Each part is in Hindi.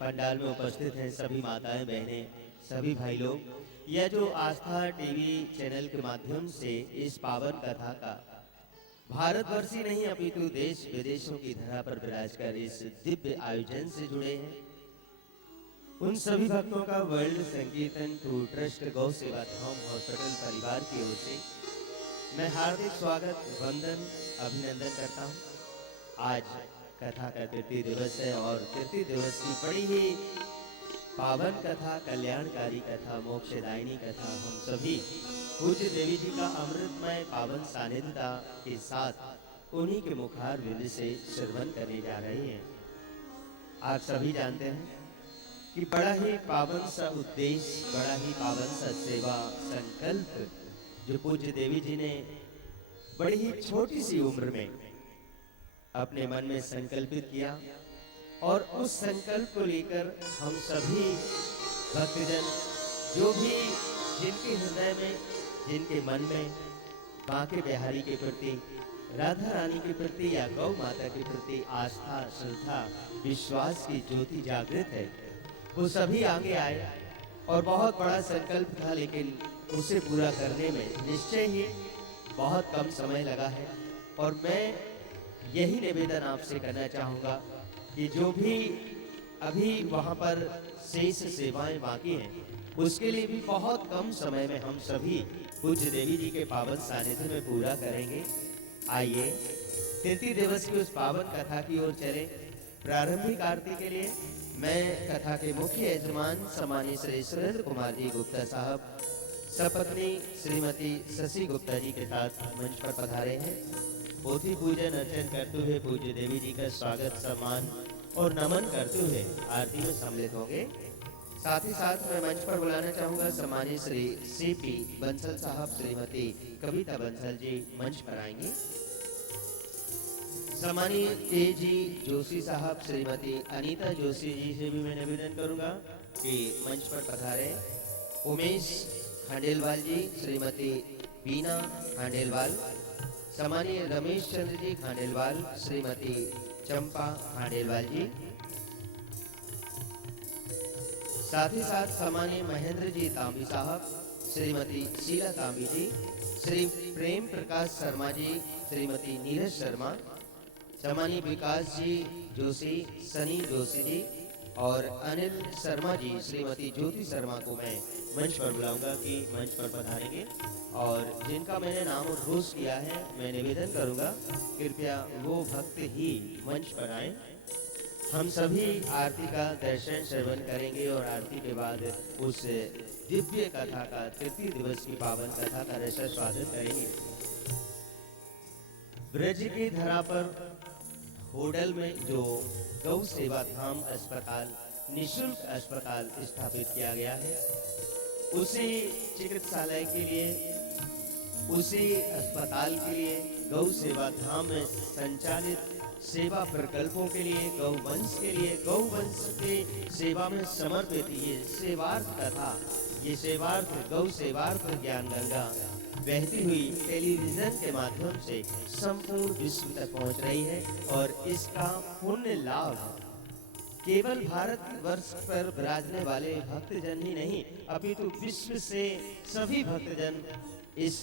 पंडाल में उपस्थित हैं सभी माताएं बहनें, सभी भाई लोग, यह जो आस्था टीवी चैनल के माध्यम से इस पावन कथा का भारतवर्ष ही नहीं अपितु देश विदेशों की धरा पर विराज कर इस दिव्य आयोजन से जुड़े हैं, उन सभी भक्तों का वर्ल्ड संकीर्तन टू ट्रस्ट गौ सेवा धाम हॉस्पिटल परिवार की ओर से मैं हार्दिक स्वागत, वंदन, अभिनंदन करता हूं। आज कथा का तृतीय दिवस है और तृतीय दिवस की बड़ी ही पावन कथा, कल्याणकारी कथा, मोक्षदायिनी कथा हम सभी पूज्य देवी जी का अमृतमय पावन सानिध्यता के साथ उन्हीं के मुखार विधि से श्रवण करने जा रहे हैं। आप सभी जानते हैं कि बड़ा ही पावन सा उद्देश्य, बड़ा ही पावन सा सेवा संकल्प जो पूज्य देवी जी ने बड़ी ही छोटी सी उम्र में अपने मन में संकल्पित किया और उस संकल्प को लेकर हम सभी भक्तजन जो भी जिनके हृदय में, जिनके मन में बांके बिहारी के प्रति, राधा रानी के प्रति या गौ माता के प्रति आस्था, श्रद्धा, विश्वास की ज्योति जागृत है, वो सभी आगे आए और बहुत बड़ा संकल्प था, लेकिन उसे पूरा करने में निश्चय ही बहुत कम समय लगा है। और मैं यही निवेदन आपसे करना चाहूँगा कि जो भी अभी वहाँ पर शेष सेवाएं बाकी हैं, उसके लिए भी बहुत कम समय में हम सभी पूज्य देवी जी के पावन सानिध्य में पूरा करेंगे। आइए तृतीय दिवस की उस पावन कथा की ओर चले। प्रारंभिक आरती के लिए मैं कथा के मुख्य यजमान सम्मानित श्री सुरेंद्र कुमार जी गुप्ता साहब सपत्नी श्रीमती शशि गुप्ता जी के साथ मंच पर पधारे हैं। पोथी पूजन अर्चन करते हुए पूज्य देवी जी का स्वागत, सम्मान और नमन करते हुए आरती में सम्मिलित होंगे। साथ ही साथ मैं मंच पर बुलाना चाहूँगा सम्मानित श्री सीपी बंसल साहब, श्रीमती कविता बंसल जी मंच पर आएंगी। सम्मानित A.G. जोशी साहब, श्रीमती अनीता जोशी जी से भी मैं निवेदन करूँगा कि मंच पर पधारे। उमेश खांडेलवाल जी, श्रीमती बीना खांडेलवाल, सम्मानीय रमेश चंद्र जी खांडेलवाल, श्रीमती चंपा खांडेलवाल जी, साथ ही साथ सम्मानीय महेंद्र जी तांबी साहब, श्रीमती शीला तांबी जी, श्री प्रेम प्रकाश शर्मा जी, श्रीमती नीरज शर्मा, सम्मानीय विकास जी जोशी, सनी जोशी जी और अनिल शर्मा जी, श्रीमती ज्योति शर्मा को मैं मंच पर बुलाऊंगा कि मंच पर पधारेंगे। और जिनका मैंने नाम उद्घोष किया है, मैं निवेदन करूंगा कृपया वो भक्त ही मंच पर आए। हम सभी आरती का दर्शन श्रवण करेंगे और आरती के बाद उस दिव्य कथा का, तृतीय दिवस की पावन कथा का रसास्वादन करेंगे। ब्रज की धरा पर होडल में जो गौ सेवा धाम अस्पताल, निःशुल्क अस्पताल स्थापित किया गया है, उसी चिकित्सालय के लिए, उसी अस्पताल के लिए, गौ सेवा धाम में संचालित सेवा प्रकल्पों के लिए, गौवंश के लिए, गौवंश के सेवा में समर्पित ये सेवार्थ कथा, ये सेवार्थ गौ सेवार्थ ज्ञान गंगा बहती हुई टेलीविजन के माध्यम से संपूर्ण विश्व तक पहुंच रही है। और इसका पुण्य लाभ केवल भारत वर्ष पर विराजने वाले भक्तजन ही नहीं, अपितु विश्व से सभी भक्तजन इस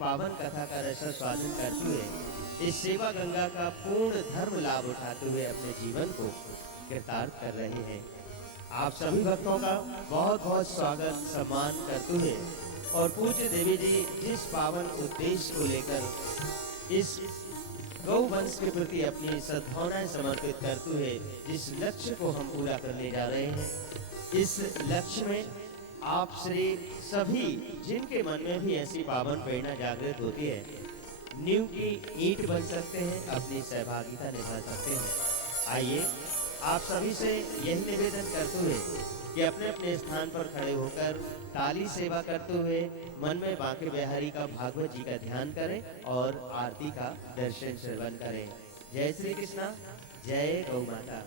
पावन कथा का रसास्वादन करते हुए, इस सेवा गंगा का पूर्ण धर्म लाभ उठाते हुए अपने जीवन को कृतार्थ कर रहे हैं। आप सभी भक्तों का बहुत बहुत स्वागत, सम्मान करते हुए और पूज्य देवी जी जिस पावन उद्देश्य को लेकर इस गौवंश के प्रति अपनी सद्भावनाएं समर्पित करते हुए जिस लक्ष्य को हम पूरा करने जा रहे हैं, इस लक्ष्य में आप श्री सभी जिनके मन में भी ऐसी पावन प्रेरणा जागृत होती है, नींव की ईंट बन सकते हैं, अपनी सहभागिता निभा सकते हैं। आइए आप सभी से यही निवेदन करते हुए कि अपने अपने स्थान पर खड़े होकर ताली सेवा करते हुए मन में बांके बिहारी का, भागवत जी का ध्यान करें और आरती का दर्शन श्रवण करें। जय श्री कृष्णा, जय गौ माता।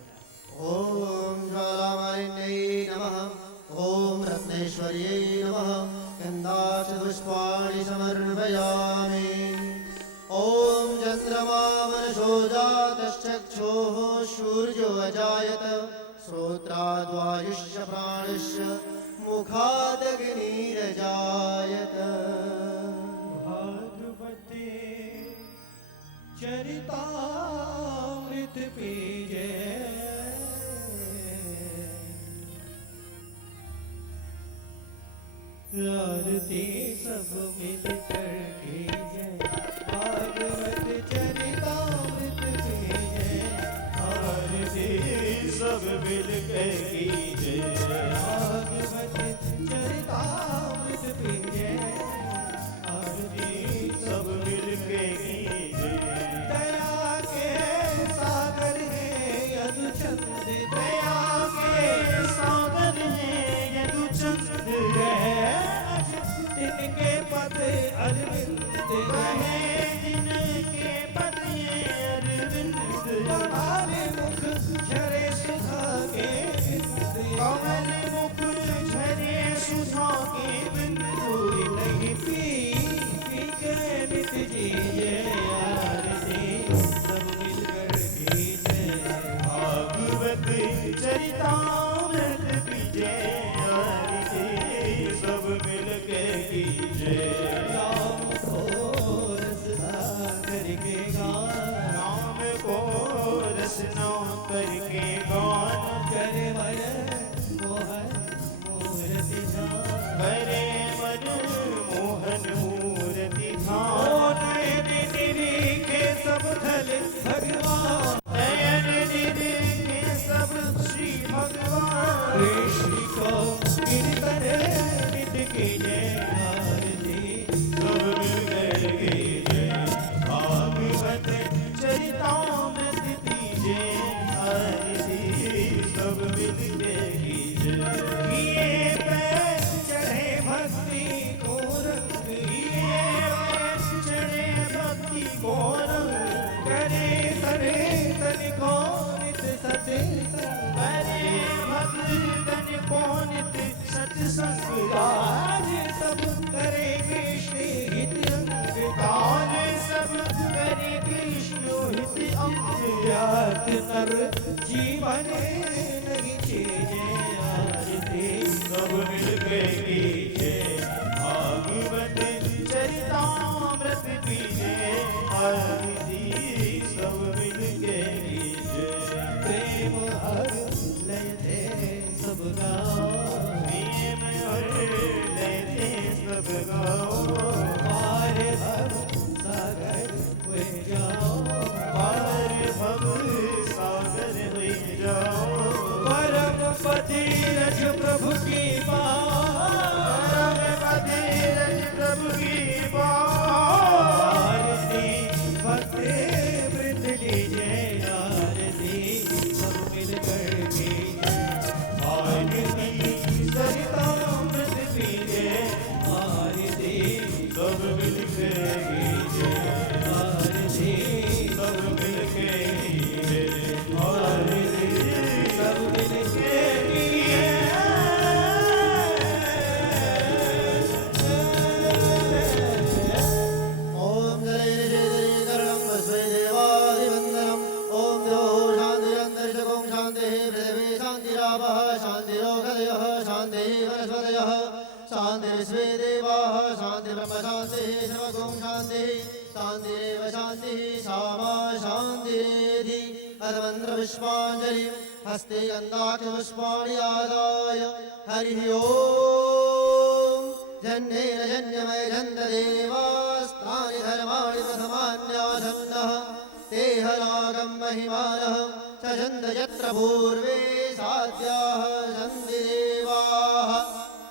ओम ज्वालामालिन्यै नमः, ओम रत्नेश्वर्यै नमः, गन्धाक्षपुष्पाणि समर्पयामि। ओम चन्द्रमा मनसो जातश्चक्षुः सूर्यो अजायत श्रोत्राद्वायुष्य प्राणस्य मुखादग्निरजायत भागवते चरितामृत पीजे आरती सब मिल कर कीजिए भागवत चरितामृत पीजे आरती सब मिल कर कीजिए भागवत चरितामृत पीजे आरती सब मिल के कीजिए दया के सागर है यदुचंद दया के सागर है यदुचंद जिनके पद अरविंद रहे जिनके पद अरविंद कमल मुख झरे सुधा के कमल मुख झरे सुधा के बिंदु नहीं पी के नित जीए आरती सब मिलकर कीजिए भागवत चरितामृत पीजे आरती सब मिल के कीजिए राम को रसना करके गान राम को रसना करके गान करे मन मोहन मूर्ति ध्यान करे मन मोहन मूर्ति ध्यान नयन निरीखे सब धल भगवान नयन निरीखे सब श्री भगवान ऋषि को कीर्तन कीजिए आरती सब मिलकर कीजिए भागवत चरितामृत पीजिए आरती सब मिलकर कीजिए किए पैर चढ़े भक्ति को रंग किए पैर चढ़े भक्ति को रंग करे करे तन को नित सत्संग करे भक्त तन को नित सत्संग काज सब करे कृष्ण हित अंग काज सब करे कृष्ण हित अंग यात नर जीवन नहीं चीजे आरती सब मिलके कीजिए भागवत चरितामृत पीजे आरती सब मिलके कीजिए प्रेम हर लेते सब गाओ प्रेम हर लेते सब गाओ पार भव सागर हुए जाओ पार भव सागर हुए जाओ परम पति रज प्रभु की परम पति रज प्रभु की आरती भक्ति वृंद कीजिए आरती सब मिलकर कीजिए आरती चरितामृत पीजिए आरती सब मिलकर कीजिए आरती सब मिलकर कीजिए आरती सब मिलकर कीजिए ओम जयकरणं वस्वे देवादिवन्दनम् ओम द्यो शान्तिरन्तरिक्षं शान्तिः पृथिवी शान्तिरापः शान्तिरोषधयः शान्तिः वनस्पतयः शान्तिर्विश्वे देवाः शान्तिर्ब्रह्म शान्तिः सर्वगुं शान्तिः शान्तिरेव शान्तिः सामा शान्तिरेधि अधमन्त्रपुष्पाञ्जलिं हस्ते गन्धाक्षपुष्पाणि आदाय हरिः ओम् जन्येन जन्यमयजन्तदेवास्तानि धर्माणि प्रथमान्यासन्नः ते हनागं महिमानः सजन्त यत्र पूर्वे साध्याः सन्ति देवाः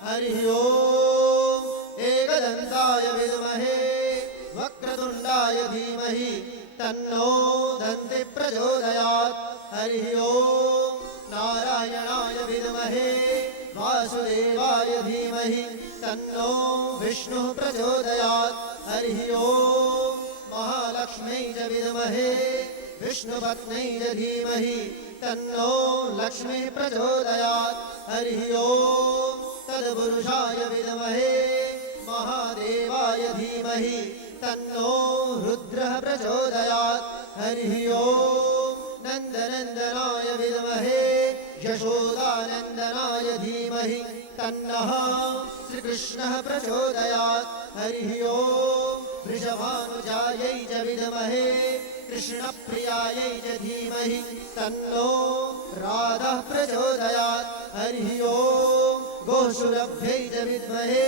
हरिः ओम् एकदन्ताय विद्महे वक्रतुण्डाय धीमहि तन्नो दन्ति प्रचोदयात् हरिः ओम् नारायणाय विद्महे वासुदेवाय धीमहि तन्नो विष्णुः प्रचोदयात् हरिः ओम् महालक्ष्म्यै च विद्महे विष्णुपत्न्यै च धीमहि तन्नो लक्ष्मीः प्रचोदयात् हरिः ओम् तत्पुरुषाय विद्महे महादेवाय धीमहि तन्नो रुद्रः प्रचोदयात् हरिः ओम् नन्दनन्दनाय विद्महे यशो धीमहि तन्नः श्रीकृष्णः प्रचोदयात् हरिः ओम् वृषभानुजायै च विद्महे कृष्णप्रियायै च धीमहि तन्नो राधः प्रचोदयात् हरिः ओम् गोसुरभ्यै च विद्महे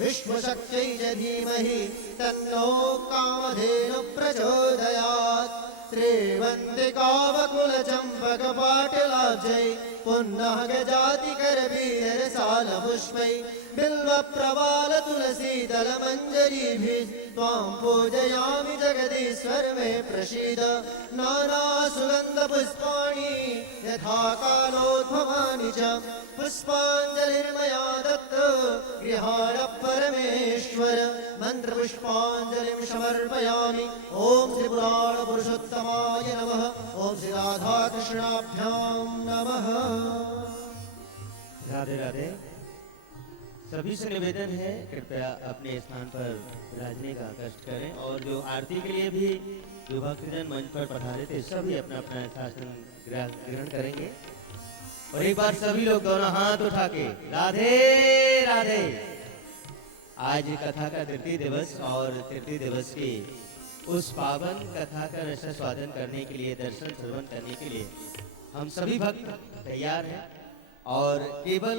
विश्वशक्त्यै च धीमहि तन्नो कामधेनु प्रचोदयात् श्रीवन्दिकावकुलचम्पकपाटिलाब्जै पुन्नः गजातिकरवीरसालपुष्पै बिल्वप्रवालतुलसीदलमञ्जरीभिः त्वां पूजयामि जगदीश्वर मे प्रसीद नानासुगन्धपुष्पाणि यथा कालोद्भवानि च पुष्पाञ्जलिर्मया दत्त गृहाण परमेश्वर मन्त्रपुष्पाञ्जलिं समर्पयामि ॐ त्रिपुराणपुरुषोत्तमाय नमः ॐ श्री राधाकृष्णाभ्यां नमः। राधे राधे। सभी से निवेदन है कृपया अपने स्थान पर विराजने का कष्ट करें और जो आरती के लिए भी जो भक्तजन मंच पर पधारे थे सभी अपना अपना शासन ग्रहण करेंगे और एक बार सभी लोग दोनों हाथ उठा के राधे राधे। आज कथा का तृतीय दिवस और तृतीय दिवस की उस पावन कथा का रसास्वादन करने के लिए दर्शन श्रवण करने के लिए हम सभी भक्त तैयार हैं और केवल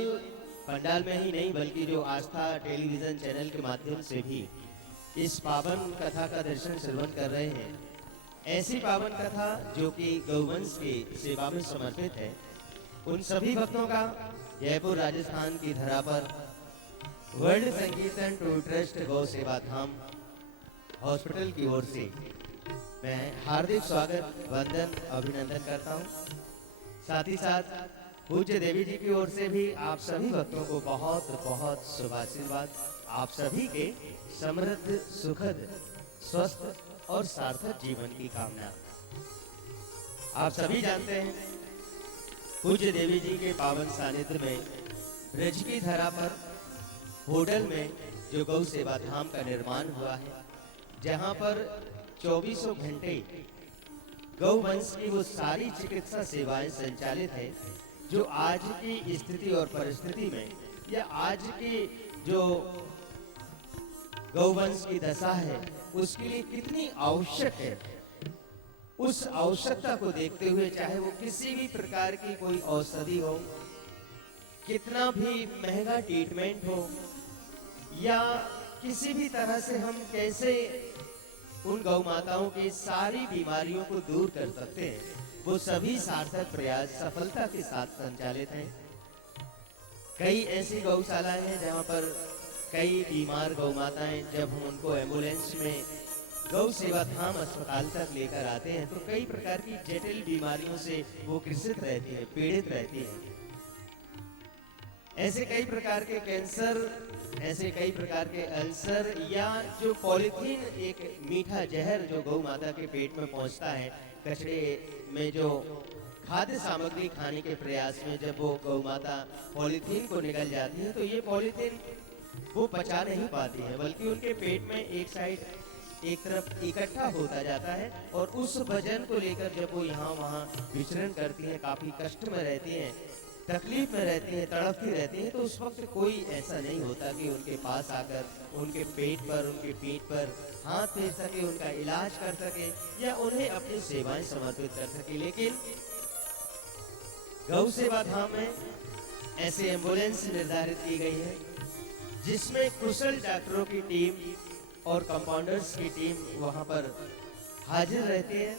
पंडाल में ही नहीं बल्कि जो आस्था टेलीविजन चैनल के माध्यम से भी इस पावन कथा का दर्शन श्रवण कर रहे हैं। ऐसी पावन कथा जो कि गौवंश की सेवा में समर्पित है उन सभी भक्तों का जयपुर राजस्थान की धरा पर वर्ल्ड संकीर्तन टू ट्रस्ट गौ सेवा धाम हॉस्पिटल की ओर से मैं हार्दिक स्वागत वंदन अभिनंदन करता हूं। साथ ही साथ पूज्य देवी जी की ओर से भी आप सभी भक्तों को बहुत बहुत शुभ आशीर्वाद, आप सभी के समृद्ध सुखद स्वस्थ और सार्थक जीवन की कामना। आप सभी जानते हैं पूज्य देवी जी के पावन सानिध्य में ब्रज की धरा पर होडल में जो गौ सेवा धाम का निर्माण हुआ है जहां पर 24 घंटे गौवंश की वो सारी चिकित्सा सेवाएं संचालित है जो आज की स्थिति और परिस्थिति में या आज की जो गौवंश की दशा है उसके लिए कितनी आवश्यक है। उस आवश्यकता को देखते हुए चाहे वो किसी भी प्रकार की कोई औषधि हो, कितना भी महंगा ट्रीटमेंट हो या किसी भी तरह से हम कैसे उन गौ माताओं की सारी बीमारियों को दूर कर सकते हैं, वो सभी सार्थक प्रयास सफलता के साथ संचालित हैं। कई ऐसी गौशालाएं हैं जहां पर कई बीमार गौ माताएं जब हम उनको एम्बुलेंस में गौ सेवा धाम अस्पताल तक लेकर आते हैं तो कई प्रकार की जटिल बीमारियों से वो ग्रसित रहती है, पीड़ित रहती है। ऐसे कई प्रकार के कैंसर, ऐसे कई प्रकार के अल्सर या जो पॉलीथीन एक मीठा जहर जो गौ माता के पेट में पहुंचता है, कचड़े में जो खाद्य सामग्री खाने के प्रयास में जब वो गौ माता पॉलीथीन को निकल जाती है तो ये पॉलीथीन वो पचा नहीं पाती है बल्कि उनके पेट में एक साइड एक तरफ इकट्ठा होता जाता है और उस वजन को लेकर जब वो यहाँ वहाँ विचरण करती हैं, काफी कष्ट में रहती हैं, तकलीफ में रहती हैं, तड़पती रहती हैं, तो उस वक्त कोई ऐसा नहीं होता कि उनके पास आकर उनके पेट पर, उनके पीठ पर हाथ फेर सके, उनका इलाज कर सके या उन्हें अपनी सेवाएं समर्पित कर सके। लेकिन गौ सेवा धाम में ऐसे एम्बुलेंस निर्धारित की गई है जिसमें कुशल डॉक्टरों की टीम और कंपाउंडर्स की टीम वहां पर हाजिर रहती है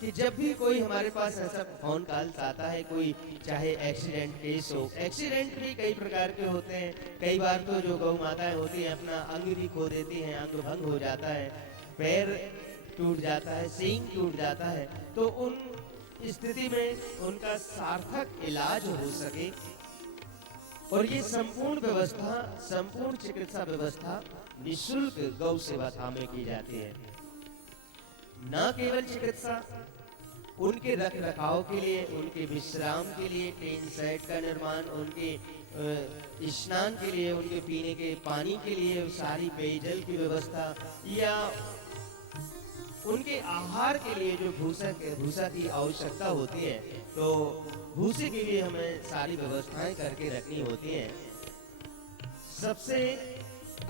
कि जब भी कोई हमारे पास ऐसा फोन कॉल आता है, कोई चाहे एक्सीडेंट केस हो, एक्सीडेंट भी कई प्रकार के होते हैं। कई बार तो जो गौ माताएं होती हैं अपना अंग भी खो देती हैं, अंग भंग हो जाता है, पैर टूट जाता है, सींग टूट जाता है, तो उन स्थिति में उनका सार्थक इलाज हो सके और ये संपूर्ण व्यवस्था, संपूर्ण चिकित्सा व्यवस्था निःशुल्क गौ सेवा धाम में की जाती है। न केवल चिकित्सा, उनके रख रखाव के लिए, उनके विश्राम के लिए टेंट सेट का निर्माण, उनके स्नान के लिए, उनके पीने के पानी के लिए सारी पेयजल की व्यवस्था या उनके आहार के लिए जो भूसा की आवश्यकता होती है तो भूसे के लिए हमें सारी व्यवस्थाएं करके रखनी होती हैं। सबसे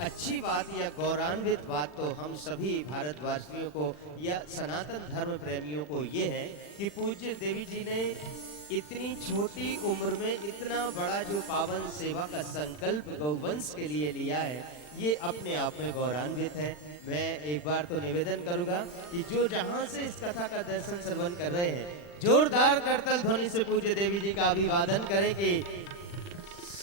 अच्छी बात या गौरवान्वित बात तो हम सभी भारतवासियों को या सनातन धर्म प्रेमियों को ये है कि पूज्य देवी जी ने इतनी छोटी उम्र में इतना बड़ा जो पावन सेवा का संकल्प गौवंश के लिए लिया है, ये अपने आप में गौरवान्वित है। मैं एक बार तो निवेदन करूंगा कि जो जहां से इस कथा का दर्शन श्रवण कर रहे हैं, जोरदार करतल ध्वनि से पूज्य देवी जी का अभिवादन करें कि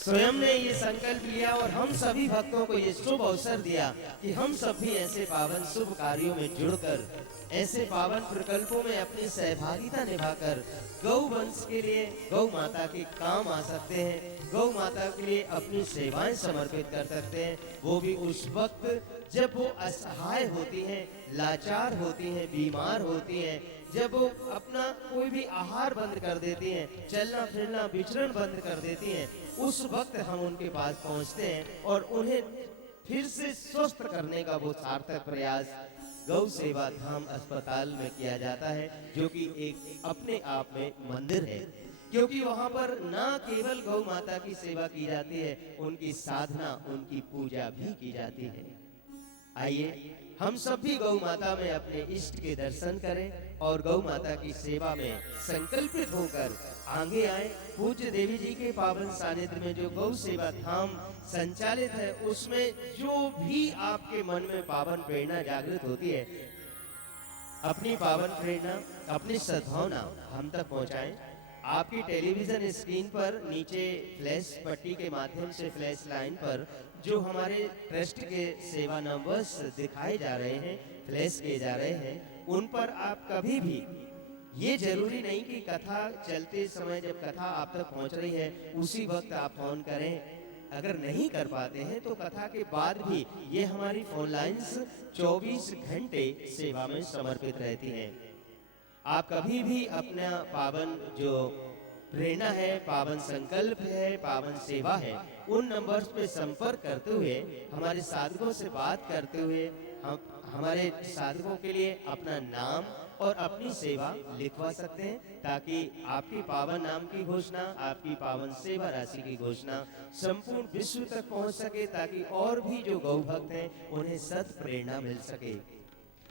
स्वयं ने ये संकल्प लिया और हम सभी भक्तों को ये शुभ अवसर दिया कि हम सब भी ऐसे पावन शुभ कार्यों में जुड़कर, ऐसे पावन प्रकल्पों में अपनी सहभागिता निभाकर गौ वंश के लिए, गौ माता के काम आ सकते हैं, गौ माता के लिए अपनी सेवाएं समर्पित कर सकते हैं। वो भी उस वक्त जब वो असहाय होती हैं, लाचार होती हैं, बीमार होती हैं, जब वो अपना कोई भी आहार बंद कर देती हैं, चलना फिरना विचरण बंद कर देती हैं, उस वक्त हम उनके पास पहुंचते हैं और उन्हें फिर से स्वस्थ करने का वो सार्थक प्रयास गौ सेवा धाम अस्पताल में किया जाता है, जो कि एक अपने आप में मंदिर है, क्योंकि वहां पर ना केवल गौ माता की सेवा की जाती है, उनकी साधना, उनकी पूजा भी की जाती है। आइए हम सब भी गौ माता में अपने इष्ट के दर्शन करें और गौ माता की सेवा में संकल्पित होकर आगे आए। पूज्य देवी जी के पावन सानिध्य में जो गौ सेवा धाम संचालित है, उसमें जो भी आपके मन में पावन प्रेरणा जागृत होती है, अपनी पावन प्रेरणा, अपनी सद्भावना हम तक पहुंचाएं। आपकी टेलीविजन स्क्रीन पर नीचे फ्लैश पट्टी के माध्यम से फ्लैश लाइन पर जो हमारे ट्रस्ट के सेवा नंबर्स दिखाए जा रहे हैं, फ्लैश किए जा रहे हैं, उन पर आप कभी भी, ये जरूरी नहीं कि कथा चलते समय जब कथा आप तक पहुंच रही है उसी वक्त आप फोन करें। अगर नहीं कर पाते हैं तो कथा के बाद भी ये हमारी फोन लाइन्स 24 घंटे सेवा में समर्पित रहती हैं। आप कभी भी अपना पावन जो प्रेरणा है, पावन संकल्प है, पावन सेवा है, उन नंबर्स पे संपर्क करते हुए, हमारे साधकों से बात करते हुए, हम हमारे साधकों के लिए अपना नाम और अपनी सेवा लिखवा सकते हैं, ताकि आपकी पावन नाम की घोषणा, आपकी पावन सेवा राशि की घोषणा संपूर्ण विश्व तक पहुंच सके, ताकि और भी जो गौ भक्त हैं उन्हें सत प्रेरणा मिल सके।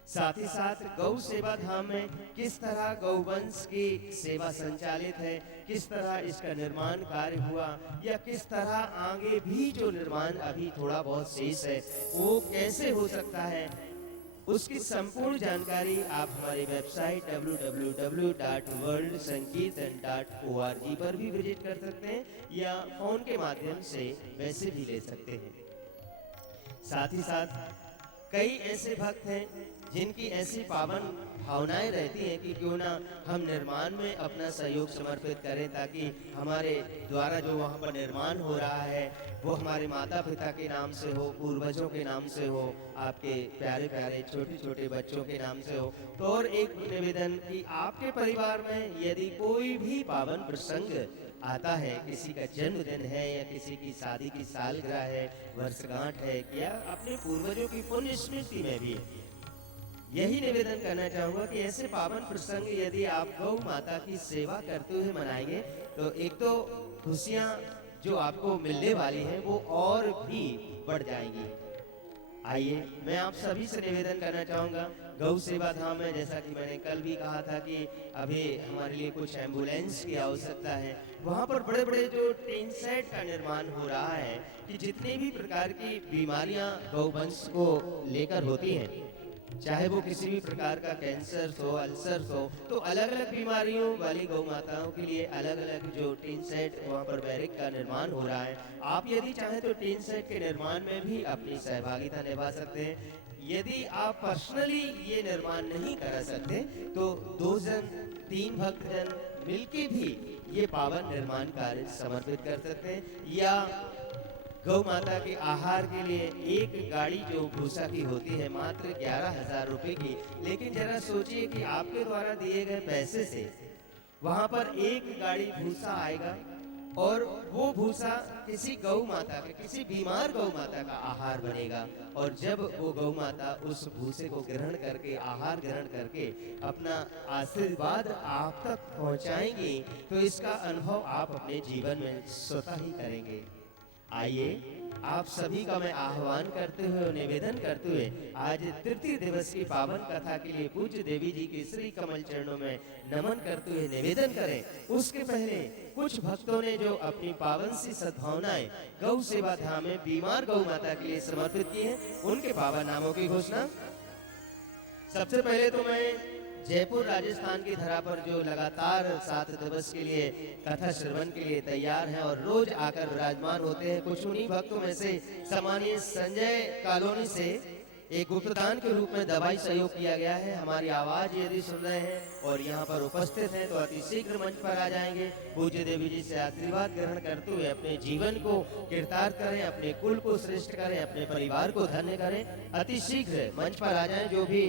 साथ ही साथ गौ सेवा धाम में किस तरह गौवंश की सेवा संचालित है, किस तरह इसका निर्माण कार्य हुआ, या किस तरह आगे भी जो निर्माण अभी थोड़ा बहुत शेष है वो कैसे हो सकता है, उसकी संपूर्ण जानकारी आप हमारी वेबसाइट www.worldsankirtan.org पर भी विजिट कर सकते हैं या फोन के माध्यम से वैसे भी ले सकते हैं। साथ ही साथ कई ऐसे भक्त हैं जिनकी ऐसी पावन भावनाएं रहती हैं कि क्यों ना हम निर्माण में अपना सहयोग समर्पित करें, ताकि हमारे द्वारा जो वहाँ पर निर्माण हो रहा है वो हमारे माता पिता के नाम से हो, पूर्वजों के नाम से हो, आपके प्यारे प्यारे छोटे छोटे बच्चों के नाम से हो। तो और एक निवेदन कि आपके परिवार में यदि कोई भी पावन प्रसंग आता है, किसी का जन्मदिन है या किसी की शादी की सालगिरह है, वर्षगांठ है, या अपने पूर्वजों की पुण्य स्मृति में भी यही निवेदन करना चाहूंगा कि ऐसे पावन प्रसंग यदि आप गौ माता की सेवा करते हुए मनाएंगे तो एक तो खुशियां जो आपको मिलने वाली हैं वो और भी बढ़ जाएंगी। आइए मैं आप सभी से निवेदन करना चाहूंगा, गौ सेवा धाम में जैसा कि मैंने कल भी कहा था कि अभी हमारे लिए कुछ एम्बुलेंस की आवश्यकता है। वहाँ पर बड़े बड़े जो टीन सेट का निर्माण हो रहा है कि जितनी भी प्रकार की बीमारियां गौवंश को लेकर होती हैं, चाहे वो किसी भी प्रकार का कैंसर हो, अल्सर हो, तो अलग अलग बीमारियों वाली गौ माताओं के लिए अलग अलग जो टीन सेट वहाँ पर बैरिक का निर्माण हो रहा है। आप यदि चाहें तो टीन सेट के निर्माण में भी अपनी सहभागिता निभा सकते हैं। यदि आप पर्सनली ये निर्माण नहीं करा सकते तो 2 जन 3 भक्तजन मिलके भी ये पावन निर्माण कार्य समर्पित कर सकते हैं। या गौ माता के आहार के लिए एक गाड़ी जो भूसा की होती है मात्र 11,000 रुपए की, लेकिन जरा सोचिए कि आपके द्वारा दिए गए पैसे से वहां पर एक गाड़ी भूसा आएगा और वो भूसा किसी गौ माता का, किसी बीमार गौ माता का आहार बनेगा। और जब वो गौ माता उस भूसे को ग्रहण करके, आहार ग्रहण करके अपना आशीर्वाद आप तक पहुंचाएंगी, तो इसका अनुभव आप अपने जीवन में स्वतः ही करेंगे। आइए आप सभी का मैं आह्वान करते हुए और निवेदन करते हुए आज तृतीय दिवस की पावन कथा के लिए पूज्य देवी जी के श्री कमल चरणों में नमन करते हुए निवेदन करें। उसके पहले कुछ भक्तों ने जो अपनी पावन सी सद्भावनाएं गौ सेवा धाम में बीमार गौ माता के लिए समर्पित की हैं, उनके पावन नामों की घोषणा। सबसे पहले तो मैं जयपुर राजस्थान की धरा पर जो लगातार 7 दिवस के लिए कथा श्रवण के लिए तैयार हैं और रोज आकर विराजमान होते हैं, कुछ उन्हीं भक्तों में से सम्मानीय संजय कॉलोनी से एक गुप्तदान के रूप में दवाई सहयोग किया गया है। हमारी आवाज यदि सुन रहे हैं और यहाँ पर उपस्थित हैं तो अति शीघ्र मंच पर आ जाएंगे। पूज्य देवी जी से आशीर्वाद ग्रहण करते हुए अपने जीवन को कृतार्थ करें, अपने कुल को श्रेष्ठ करें, अपने परिवार को धन्य करें। अति शीघ्र मंच पर आ जाएं। जो भी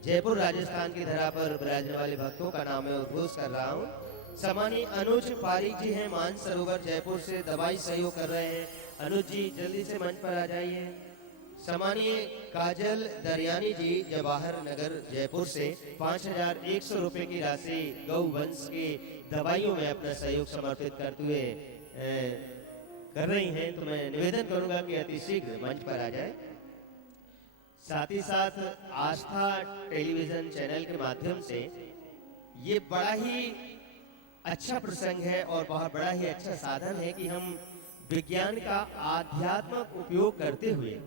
जयपुर राजस्थान की धरा पर विराजने वाले भक्तों का नाम मैं उद्घोष कर रहा हूँ। सम्मानीय अनुज पारिक जी हैं मानसरोवर जयपुर से, दवाई सहयोग कर रहे हैं। अनुज जी जल्दी से मंच पर आ जाइए। सम्मानीय काजल दरियानी जी जवाहर नगर जयपुर से 5100 रुपए की राशि गौ वंश की दवाइयों में अपना सहयोग समर्पित करते हुए कर रही हैं, तो मैं निवेदन करूंगा कि अति शीघ्र मंच पर आ जाए। साथ ही साथ आस्था टेलीविजन चैनल के माध्यम से ये बड़ा ही अच्छा प्रसंग है और बहुत बड़ा ही अच्छा साधन है कि हम विज्ञान का आध्यात्मिक उपयोग करते हुए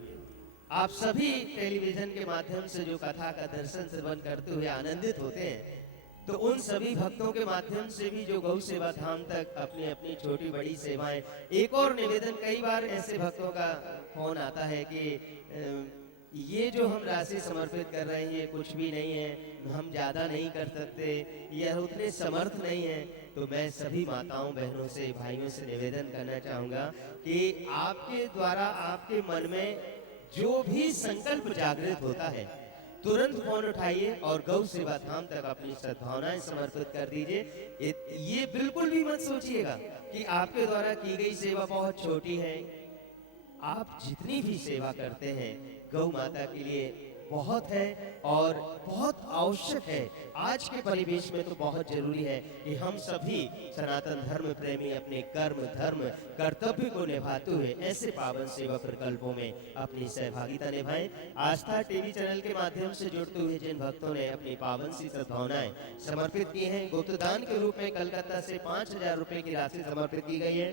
आप सभी टेलीविजन के माध्यम से जो कथा का दर्शन श्रवण करते हुए आनंदित होते हैं, तो उन सभी भक्तों के माध्यम से भी जो गौ सेवा धाम तक अपनी अपनी छोटी बड़ी सेवाएं। एक और निवेदन, कई बार ऐसे भक्तों का फोन आता है कि ये जो हम राशि समर्पित कर रहे हैं ये कुछ भी नहीं है, हम ज्यादा नहीं कर सकते, यह उतने समर्थ नहीं है। तो मैं सभी माताओं बहनों से भाइयों से निवेदन करना चाहूंगा कि आपके द्वारा आपके मन में जो भी संकल्प जागृत होता है, तुरंत फोन उठाइए और गौ सेवा धाम तक अपनी सद्भावनाएं समर्पित कर दीजिए। ये बिल्कुल भी मत सोचिएगा कि आपके द्वारा की गई सेवा बहुत छोटी है। आप जितनी भी सेवा करते हैं गौ माता के लिए बहुत है और बहुत आवश्यक है। आज के परिवेश में तो बहुत जरूरी है कि हम सभी सनातन धर्म प्रेमी अपने कर्म धर्म कर्तव्य को निभाते हुए ऐसे पावन सेवा प्रकल्पों में अपनी सहभागिता निभाएं। आस्था टीवी चैनल के माध्यम से जुड़ते हुए जिन भक्तों ने अपनी पावन सी सद्भावनाएं समर्पित की हैं, गुप्तदान के रूप में कलकत्ता से 5000 रुपए की राशि समर्पित की गई है।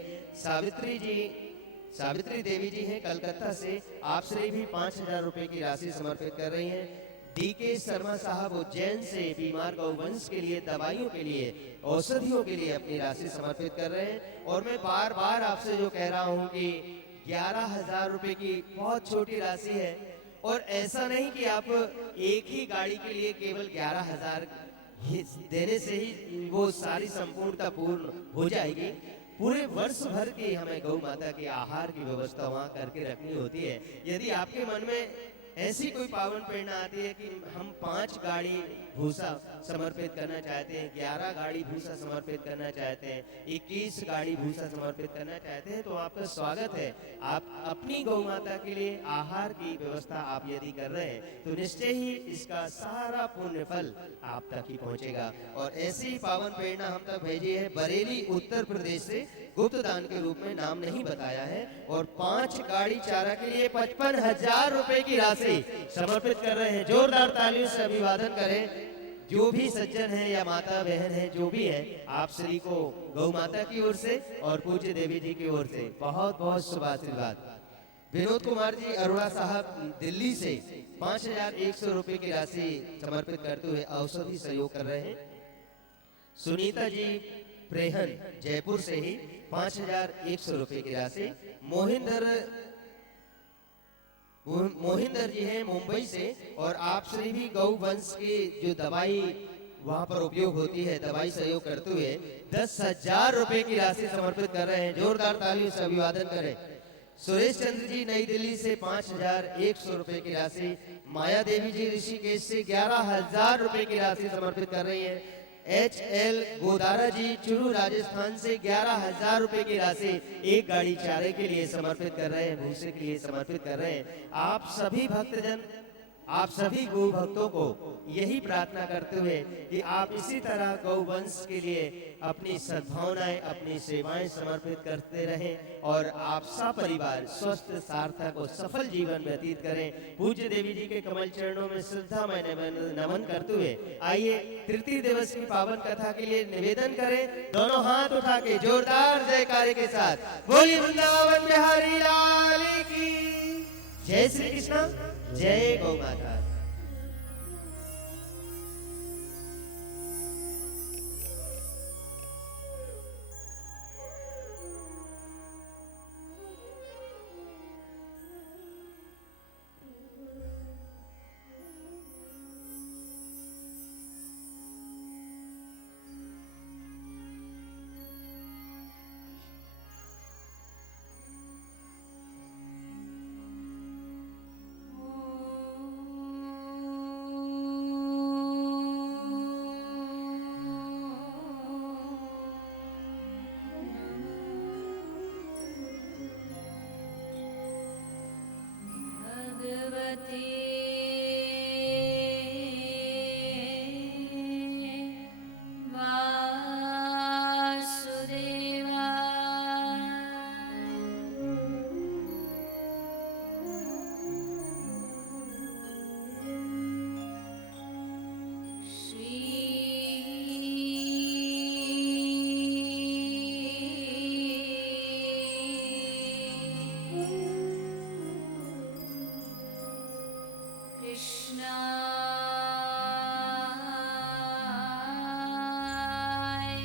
सावित्री देवी जी हैं कलकत्ता से, आपसे भी 5000 रुपए की राशि समर्पित कर रही हैं। डीके शर्मा साहब उज्जैन से बीमार गौवंश के लिए दवाइयों के लिए औषधियों के लिए अपनी राशि समर्पित कर रहे हैं। और मैं बार बार आपसे जो कह रहा हूं कि 11000 रुपए की बहुत छोटी राशि है और ऐसा नहीं कि आप एक ही गाड़ी के लिए केवल 11000 देने से ही वो सारी संपूर्णता पूर्ण हो जाएगी। पूरे वर्ष भर की हमें गौ माता के आहार की व्यवस्था वहाँ करके रखनी होती है। यदि आपके मन में ऐसी कोई पावन प्रेरणा आती है कि हम 5 गाड़ी भूसा समर्पित करना चाहते हैं, 11 गाड़ी भूसा समर्पित करना चाहते हैं, 21 गाड़ी भूसा समर्पित करना चाहते हैं, तो आपका स्वागत है। आप अपनी गौ माता के लिए आहार की व्यवस्था आप यदि कर रहे हैं तो निश्चय ही इसका सारा पुण्य फल आप तक ही पहुंचेगा। और ऐसी पावन प्रेरणा हम तक भेजी है बरेली उत्तर प्रदेश से, गुप्तदान के रूप में नाम नहीं बताया है, और 5 गाड़ी चारा के लिए 55,000 रुपए की राशि समर्पित कर रहे हैं। जोरदार तालियों से अभिवादन करें। जो भी सज्जन है या माता बहन है, जो भी है, आप सभी को गौ माता की ओर से और पूज्य देवी जी की ओर से बहुत बहुत शुभ आशीर्वाद। विनोद कुमार जी अरोड़ा साहब दिल्ली से 5100 रुपए की राशि समर्पित करते हुए औषधि सहयोग कर रहे हैं। सुनीता जी प्रेहन जयपुर से ही 5100 रुपए की राशि। मोहिंदर जी हैं मुंबई से, और आप श्री भी गौ वंश की जो दवाई वहां पर उपयोग होती है, दवाई सहयोग करते हुए 10,000 रुपए की राशि समर्पित कर रहे हैं। जोरदार तालियों से अभिवादन करें। सुरेश चंद्र जी नई दिल्ली से 5100 रुपए की राशि। माया देवी जी ऋषिकेश से 11,000 रुपए की राशि समर्पित कर रही हैं। HL गोदारा जी चुरू राजस्थान से 11,000 रुपए की राशि एक गाड़ी चारे के लिए समर्पित कर रहे हैं, भूसे के लिए समर्पित कर रहे हैं। आप सभी भक्तजन, आप सभी गौ भक्तों को यही प्रार्थना करते हुए कि आप इसी तरह गौवंश के लिए अपनी सद्भावनाएं, अपनी सेवाएं समर्पित करते रहें और आप सपरिवार स्वस्थ, सार्थक और सफल जीवन व्यतीत करें। पूज्य देवी जी के कमल चरणों में श्रद्धा में नमन करते हुए आइए तृतीय दिवस की पावन कथा के लिए निवेदन करें। दोनों हाथ उठा के जोरदार जयकारे के साथ बोलिए वृंदावन बिहारी लाल की जय। श्री कृष्ण, जय गौ माता। भगवती कृष्णाय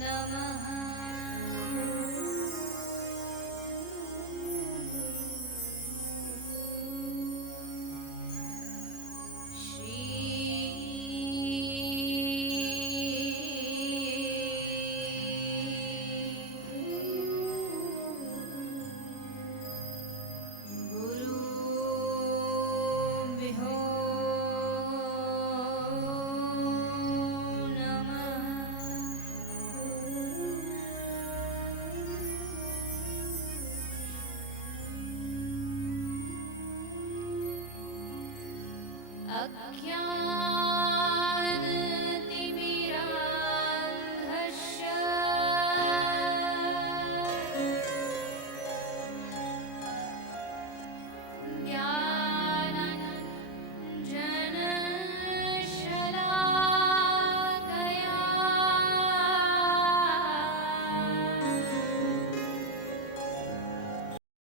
नमः। अज्ञान